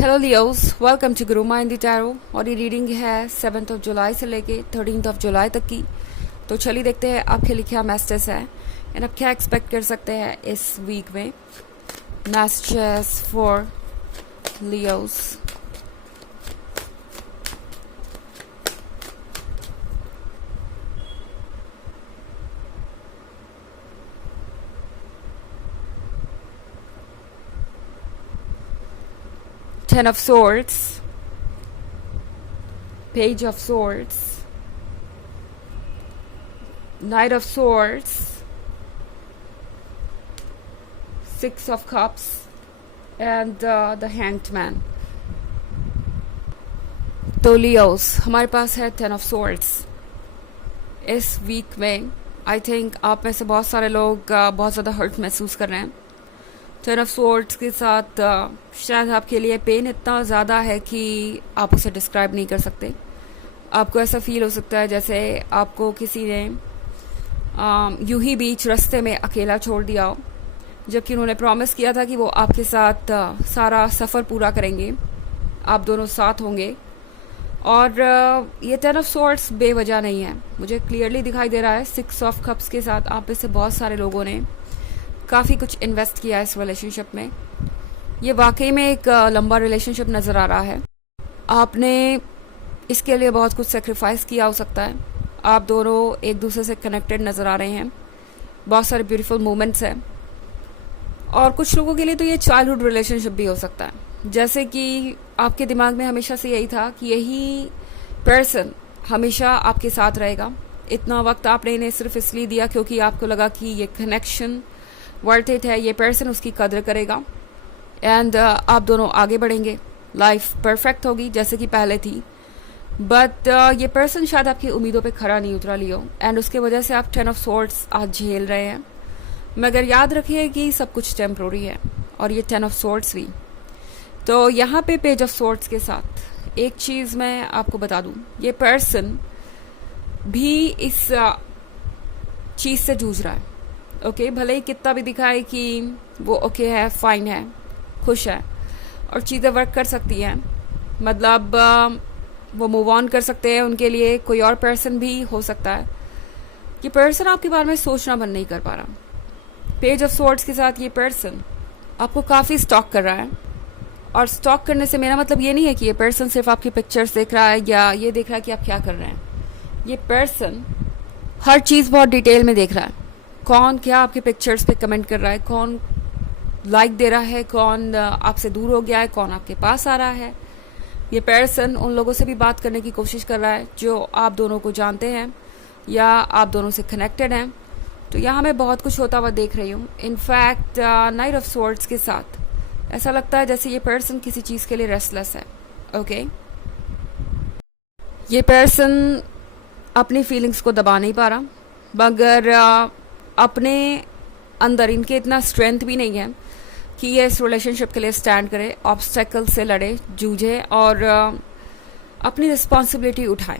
Hello Leos, welcome to Guru mind tarot. और ये reading है 7 जुलाई से लेके 13 जुलाई तक की। तो चलिए देखते हैं आपके लिए क्या मैसेजेस है एंड आप क्या एक्सपेक्ट कर सकते हैं इस वीक में। Messages for Leos. Ten of Swords, Page of Swords, Knight of Swords, Six of Cups, and the Hanged Man. तो लियोस, हमारे पास है 10 of Swords। इस वीक में आई थिंक आप में से बहुत सारे लोग बहुत ज़्यादा हर्ट महसूस कर रहे हैं। 10 ऑफ स्वॉर्ड्स के साथ शायद आपके लिए पेन इतना ज़्यादा है कि आप उसे डिस्क्राइब नहीं कर सकते। आपको ऐसा फील हो सकता है जैसे आपको किसी ने यूं ही बीच रास्ते में अकेला छोड़ दिया हो, जबकि उन्होंने प्रॉमिस किया था कि वो आपके साथ सारा सफ़र पूरा करेंगे, आप दोनों साथ होंगे। और ये 10 ऑफ स्वॉर्ड्स बेवजह नहीं है, मुझे क्लियरली दिखाई दे रहा है। 6 ऑफ कप्स के साथ आप में से बहुत सारे लोगों ने काफ़ी कुछ इन्वेस्ट किया है इस रिलेशनशिप में। ये वाकई में एक लंबा रिलेशनशिप नज़र आ रहा है। आपने इसके लिए बहुत कुछ सेक्रीफाइस किया हो सकता है। आप दोनों एक दूसरे से कनेक्टेड नज़र आ रहे हैं, बहुत सारे ब्यूटीफुल मोमेंट्स हैं। और कुछ लोगों के लिए तो ये चाइल्डहुड रिलेशनशिप भी हो सकता है, जैसे कि आपके दिमाग में हमेशा से यही था कि यही पर्सन हमेशा आपके साथ रहेगा। इतना वक्त आपने इन्हें सिर्फ इसलिए दिया क्योंकि आपको लगा कि ये कनेक्शन वर्थ इट है, ये पर्सन उसकी कदर करेगा एंड आप दोनों आगे बढ़ेंगे, लाइफ परफेक्ट होगी जैसे कि पहले थी। बट ये पर्सन शायद आपकी उम्मीदों पे खरा नहीं उतरा लियो एंड उसके वजह से आप 10 ऑफ स्वॉर्ड्स आज झेल रहे हैं। मगर याद रखिए कि सब कुछ टेम्प्रोरी है और ये 10 ऑफ स्वॉर्ड्स भी। तो यहाँ पे पेज ऑफ स्वॉर्ड्स के साथ एक चीज़ मैं आपको बता दूँ, ये पर्सन भी इस चीज़ से जूझ रहा है। ओके, भले ही कितना भी दिखाए कि वो ओके है, फाइन है, खुश है और चीज़ें वर्क कर सकती हैं, मतलब वो मूव ऑन कर सकते हैं, उनके लिए कोई और पर्सन भी हो सकता है। ये पर्सन आपके बारे में सोचना बंद नहीं कर पा रहा। पेज ऑफ स्वॉर्ड्स के साथ ये पर्सन आपको काफ़ी स्टॉक कर रहा है। और स्टॉक करने से मेरा मतलब ये नहीं है कि ये पर्सन सिर्फ आपकी पिक्चर्स देख रहा है या ये देख रहा है कि आप क्या कर रहे हैं। ये पर्सन हर चीज़ बहुत डिटेल में देख रहा है। कौन क्या आपके पिक्चर्स पे कमेंट कर रहा है, कौन लाइक दे रहा है, कौन आपसे दूर हो गया है, कौन आपके पास आ रहा है। ये पर्सन उन लोगों से भी बात करने की कोशिश कर रहा है जो आप दोनों को जानते हैं या आप दोनों से कनेक्टेड हैं। तो यहाँ मैं बहुत कुछ होता हुआ देख रही हूँ। इनफैक्ट नाइट ऑफ स्वॉर्ड्स के साथ ऐसा लगता है जैसे ये पर्सन किसी चीज़ के लिए रेस्टलेस है। ओके, ये पर्सन अपनी फीलिंग्स को दबा नहीं पा रहा, मगर अपने अंदर इनके इतना स्ट्रेंथ भी नहीं है कि ये इस रिलेशनशिप के लिए स्टैंड करे, ऑब्स्टेकल से लड़े, जूझे और अपनी रिस्पॉन्सिबिलिटी उठाएं।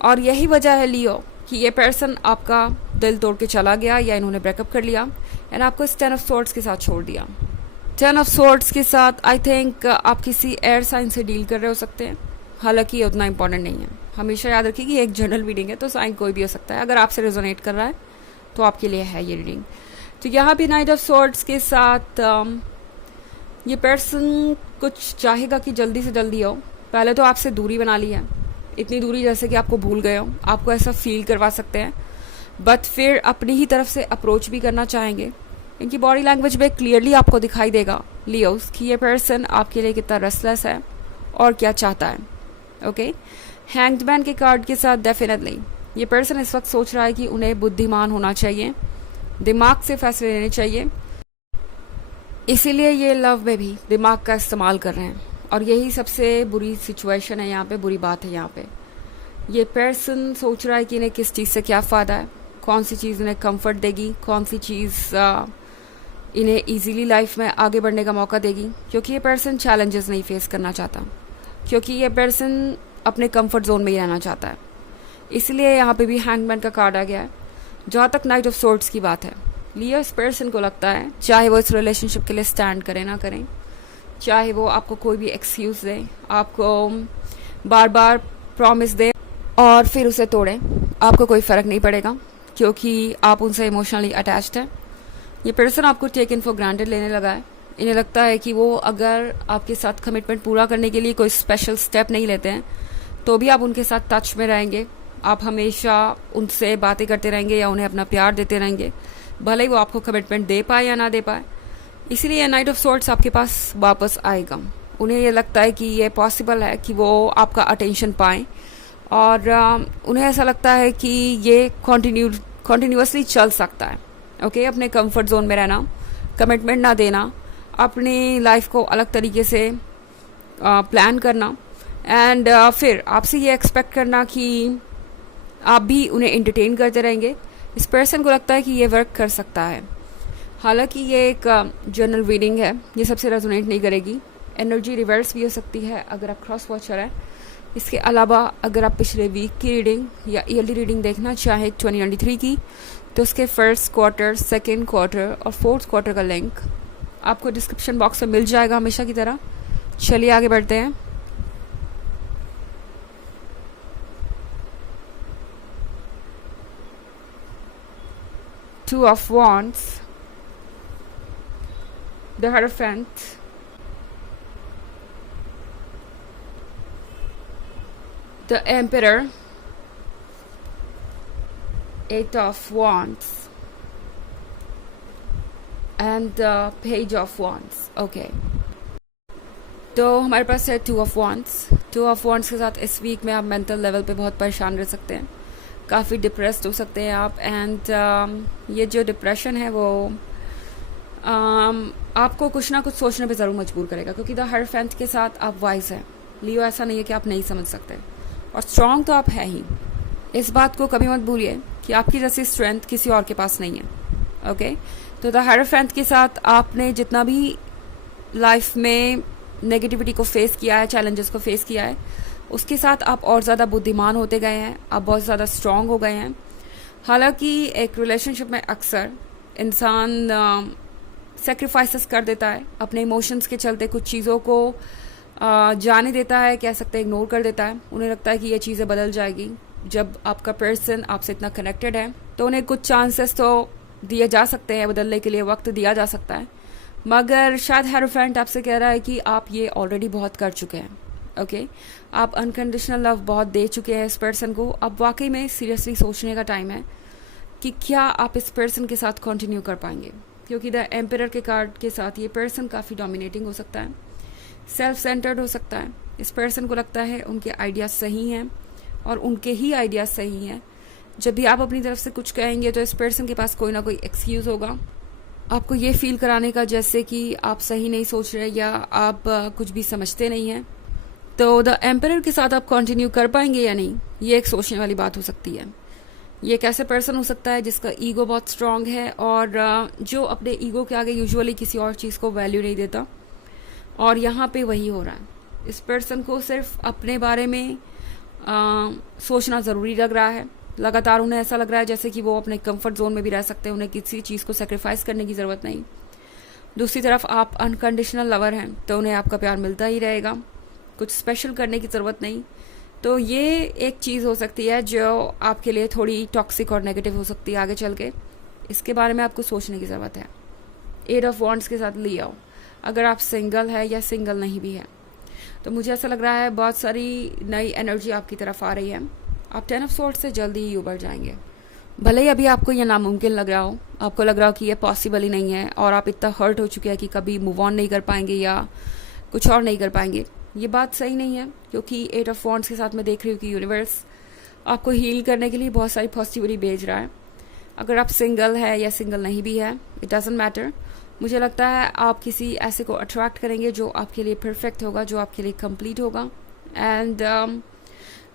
और यही वजह है लियो कि ये पर्सन आपका दिल तोड़ के चला गया या इन्होंने ब्रेकअप कर लिया एंड आपको इस 10 ऑफ स्वॉर्ड्स के साथ छोड़ दिया। 10 ऑफ स्वॉर्ड्स के साथ आई थिंक आप किसी एयर साइन से डील कर रहे हो सकते हैं, हालांकि ये उतना इंपॉर्टेंट नहीं है। हमेशा याद रखिए कि एक जनरल रीडिंग है, तो साइन कोई भी हो सकता है। अगर आपसे रेजोनेट कर रहा है तो आपके लिए है ये रीडिंग। तो यहाँ भी नाइट ऑफ स्वॉर्ड्स के साथ ये पर्सन कुछ चाहेगा कि जल्दी से जल्दी हो। पहले तो आपसे दूरी बना ली है, इतनी दूरी जैसे कि आपको भूल गए हो, आपको ऐसा फील करवा सकते हैं। बट फिर अपनी ही तरफ से अप्रोच भी करना चाहेंगे। इनकी बॉडी लैंग्वेज में क्लियरली आपको दिखाई देगा लियोस कि ये पर्सन आपके लिए कितना रेस्टलेस है और क्या चाहता है। ओके, हैंग्ड मैन के कार्ड के साथ डेफिनेटली ये पर्सन इस वक्त सोच रहा है कि उन्हें बुद्धिमान होना चाहिए, दिमाग से फैसले लेने चाहिए, इसीलिए ये लव में भी दिमाग का इस्तेमाल कर रहे हैं। और यही सबसे बुरी सिचुएशन है यहाँ पे, बुरी बात है यहाँ पे। ये पर्सन सोच रहा है कि इन्हें किस चीज़ से क्या फ़ायदा है, कौन सी चीज़ इन्हें कंफर्ट देगी, कौन सी चीज़ इन्हें इजीली लाइफ में आगे बढ़ने का मौका देगी। क्योंकि ये पर्सन चैलेंजेस नहीं फेस करना चाहता, क्योंकि ये पर्सन अपने कंफर्ट जोन में ही रहना चाहता है। इसलिए यहाँ पे भी हैंगमैन का कार्ड आ गया है। जहाँ तक नाइट ऑफ स्वॉर्ड्स की बात है, लियो इस पर्सन को लगता है चाहे वो इस रिलेशनशिप के लिए स्टैंड करें ना करें, चाहे वो आपको कोई भी एक्सक्यूज़ दे, आपको बार बार प्रॉमिस दे और फिर उसे तोड़े, आपको कोई फ़र्क नहीं पड़ेगा क्योंकि आप उनसे इमोशनली अटैच्ड हैं। ये पर्सन आपको टेकन फॉर ग्रांटेड लेने लगा है। इन्हें लगता है कि वो अगर आपके साथ कमिटमेंट पूरा करने के लिए कोई स्पेशल स्टेप नहीं लेते हैं तो भी आप उनके साथ टच में रहेंगे, आप हमेशा उनसे बातें करते रहेंगे या उन्हें अपना प्यार देते रहेंगे, भले ही वो आपको कमिटमेंट दे पाए या ना दे पाए। इसीलिए नाइट ऑफ सॉर्ट्स आपके पास वापस आएगा। उन्हें ये लगता है कि ये पॉसिबल है कि वो आपका अटेंशन पाएँ और उन्हें ऐसा लगता है कि ये कॉन्टीन्यूसली चल सकता है। ओके, अपने कंफर्ट जोन में रहना, कमिटमेंट ना देना, अपनी लाइफ को अलग तरीके से प्लान करना एंड फिर आपसे ये एक्सपेक्ट करना कि आप भी उन्हें एंटरटेन करते रहेंगे। इस पर्सन को लगता है कि ये वर्क कर सकता है। हालांकि ये एक जनरल रीडिंग है, ये सबसे रेजोनेट नहीं करेगी। एनर्जी रिवर्स भी हो सकती है अगर आप क्रॉस वॉचर हैं। इसके अलावा अगर आप पिछले वीक की रीडिंग या ईयरली रीडिंग देखना चाहें 2023 की, तो उसके फर्स्ट क्वार्टर, सेकेंड क्वार्टर और फोर्थ क्वार्टर का लिंक आपको डिस्क्रिप्शन बॉक्स में मिल जाएगा हमेशा की तरह। चलिए आगे बढ़ते हैं। Two of Wands, the Hierophant, the Emperor, Eight of Wands, and the Page of Wands. Okay. तो हमारे पास है two of wands. Two of wands के साथ इस वीक में आप मेंटल लेवल पे बहुत परेशान रह सकते हैं, काफ़ी डिप्रेस्ड हो सकते हैं आप एंड ये जो डिप्रेशन है वो आपको कुछ ना कुछ सोचने पे ज़रूर मजबूर करेगा क्योंकि द हierophant के साथ आप वाइज हैं। लियो ऐसा नहीं है कि आप नहीं समझ सकते और स्ट्रॉन्ग तो आप है ही। इस बात को कभी मत भूलिए कि आपकी जैसी स्ट्रेंथ किसी और के पास नहीं है। ओके, तो द hierophant के साथ आपने जितना भी लाइफ में नेगेटिविटी को फेस किया है, चैलेंजेस को फेस किया है, उसके साथ आप और ज़्यादा बुद्धिमान होते गए हैं, आप बहुत ज़्यादा स्ट्रॉन्ग हो गए हैं। हालांकि एक रिलेशनशिप में अक्सर इंसान सेक्रीफाइसेस कर देता है, अपने इमोशंस के चलते कुछ चीज़ों को जाने देता है, कह सकते हैं इग्नोर कर देता है। उन्हें लगता है कि ये चीज़ें बदल जाएगी। जब आपका पर्सन आपसे इतना कनेक्टेड है तो उन्हें कुछ चांसेस तो दिए जा सकते हैं, बदलने के लिए वक्त दिया जा सकता है, मगर शायद hierophant आपसे कह रहा है कि आप ये ऑलरेडी बहुत कर चुके हैं। ओके, आप अनकंडीशनल लव बहुत दे चुके हैं इस पर्सन को। अब वाकई में सीरियसली सोचने का टाइम है कि क्या आप इस पर्सन के साथ कंटिन्यू कर पाएंगे, क्योंकि द एम्परर के कार्ड के साथ ये पर्सन काफ़ी डोमिनेटिंग हो सकता है, सेल्फ सेंटर्ड हो सकता है। इस पर्सन को लगता है उनके आइडियाज़ सही हैं और उनके ही आइडियाज़ सही हैं। जब भी आप अपनी तरफ से कुछ कहेंगे तो इस पर्सन के पास कोई ना कोई एक्सक्यूज़ होगा आपको ये फील कराने का जैसे कि आप सही नहीं सोच रहे या आप कुछ भी समझते नहीं हैं। तो द एम्परर के साथ आप कंटिन्यू कर पाएंगे या नहीं, ये एक सोचने वाली बात हो सकती है। ये एक ऐसे पर्सन हो सकता है जिसका ईगो बहुत स्ट्रांग है और जो अपने ईगो के आगे यूजुअली किसी और चीज़ को वैल्यू नहीं देता, और यहाँ पे वही हो रहा है। इस पर्सन को सिर्फ अपने बारे में सोचना ज़रूरी लग रहा है। लगातार उन्हें ऐसा लग रहा है जैसे कि वो अपने कंफर्ट जोन में भी रह सकते हैं, उन्हें किसी चीज़ को सेक्रीफाइस करने की ज़रूरत नहीं। दूसरी तरफ आप अनकंडीशनल लवर हैं तो उन्हें आपका प्यार मिलता ही रहेगा, कुछ स्पेशल करने की ज़रूरत नहीं। तो ये एक चीज़ हो सकती है जो आपके लिए थोड़ी टॉक्सिक और नेगेटिव हो सकती है आगे चल के। इसके बारे में आपको सोचने की ज़रूरत है। एट ऑफ वॉन्ड्स के साथ ले आओ अगर आप सिंगल है या सिंगल नहीं भी है, तो मुझे ऐसा लग रहा है बहुत सारी नई एनर्जी आपकी तरफ आ रही है। आप 10 ऑफ सोर्ड्स से जल्दी ही उबर जाएंगे। भले ही अभी आपको यह नामुमकिन लग रहा हो, आपको लग रहा हो कि ये पॉसिबल ही नहीं है और आप इतना हर्ट हो चुके हैं कि कभी मूव ऑन नहीं कर पाएंगे या कुछ और नहीं कर पाएंगे, ये बात सही नहीं है। क्योंकि 8 ऑफ वॉन्ड्स के साथ मैं देख रही हूँ कि यूनिवर्स आपको हील करने के लिए बहुत सारी पॉजिटिविटी भेज रहा है। अगर आप सिंगल है या सिंगल नहीं भी है, इट डजंट मैटर। मुझे लगता है आप किसी ऐसे को अट्रैक्ट करेंगे जो आपके लिए परफेक्ट होगा, जो आपके लिए कंप्लीट होगा एंड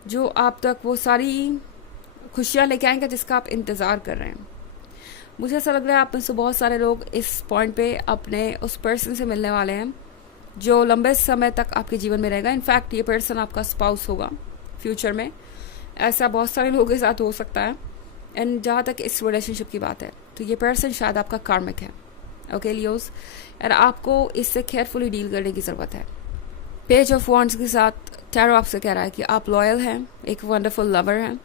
जो आप तक वो सारी खुशियाँ लेके आएंगे जिसका आप इंतज़ार कर रहे हैं। मुझे ऐसा लग रहा है आप में से बहुत सारे लोग इस पॉइंट पे अपने उस पर्सन से मिलने वाले हैं जो लंबे समय तक आपके जीवन में रहेगा। इनफैक्ट ये पर्सन आपका स्पाउस होगा फ्यूचर में, ऐसा बहुत सारे लोगों के साथ हो सकता है। एंड जहाँ तक इस रिलेशनशिप की बात है तो ये पर्सन शायद आपका कार्मिक है। ओके लियोस, और आपको इससे केयरफुली डील करने की ज़रूरत है। पेज ऑफ वॉन्ड्स के साथ टैरो आपसे कह रहा है कि आप लॉयल हैं, एक वंडरफुल लवर हैं,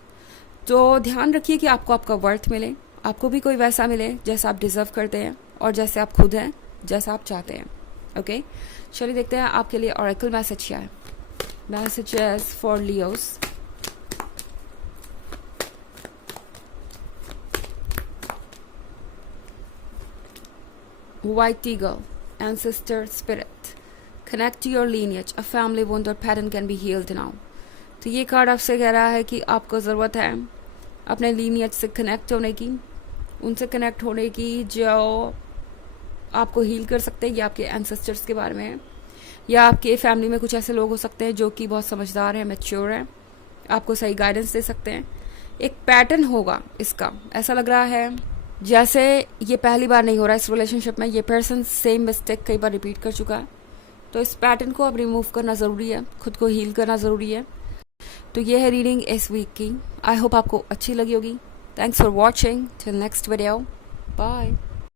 तो ध्यान रखिए कि आपको आपका वर्थ मिले, आपको भी कोई वैसा मिले जैसा आप डिज़र्व करते हैं और जैसे आप खुद हैं, जैसा आप चाहते हैं। ओके, चलिए देखते हैं आपके लिए ऑरेकल मैसेज क्या है। Messages for Leos. White Eagle, Ancestor Spirit, connect to your lineage, a family wound or pattern can be healed now। तो ये कार्ड आपसे कह रहा है कि आपको ज़रूरत है अपने लीनियज से कनेक्ट होने की, उनसे कनेक्ट होने की जो आपको हील कर सकते हैं। ये आपके एंसेस्टर्स के बारे में है, या आपके फैमिली में कुछ ऐसे लोग हो सकते हैं जो कि बहुत समझदार हैं, मैच्योर हैं, आपको सही गाइडेंस दे सकते हैं। एक पैटर्न होगा इसका, ऐसा लग रहा है जैसे ये पहली बार नहीं हो रहा है इस रिलेशनशिप में, ये पर्सन सेम मिस्टेक कई बार रिपीट कर चुका है। तो इस पैटर्न को अब रिमूव करना ज़रूरी है, खुद को हील करना ज़रूरी है। तो ये है रीडिंग इस वीक की। आई होप आपको अच्छी लगी होगी। Thanks for watching, till next video, bye.